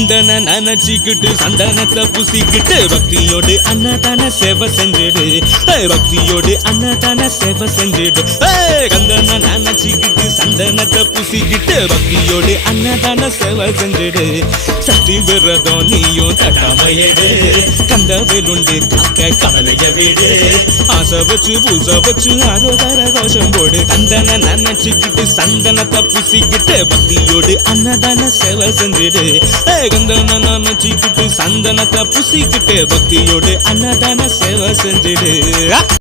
கந்தனை நினைச்சுக்கிட்டு சந்தனத்தை புசிக்கிட்டு பக்தியோடு அன்னதான சேவை செஞ்சிடு. பக்தியோடு அன்னதான சேவை செஞ்சிடு. கந்தனை நினைச்சுக்கிட்டு சந்தனத்தை புசிக்கிட்டு பக்தியோடு அன்னதான சேவை செஞ்சிடு. சக்தி விரதம் நீயும் தட்டாமையடு. கந்த வேலுண்டு காக்க கவலைய வீடு. ஆசை வச்சு பூசை வச்சு ஆரோதர கோஷம் போடு. கந்தனை நினைச்சுக்கிட்டு சந்தனத்தை புசிக்கிட்டு பக்தியோடு அன்னதான சேவை செஞ்சிடு. கந்தனை நினைச்சுக்கிட்டு சந்தனத்தை புசிக்கிட்டு பக்தியோடு அன்னதான சேவை செஞ்சிடு.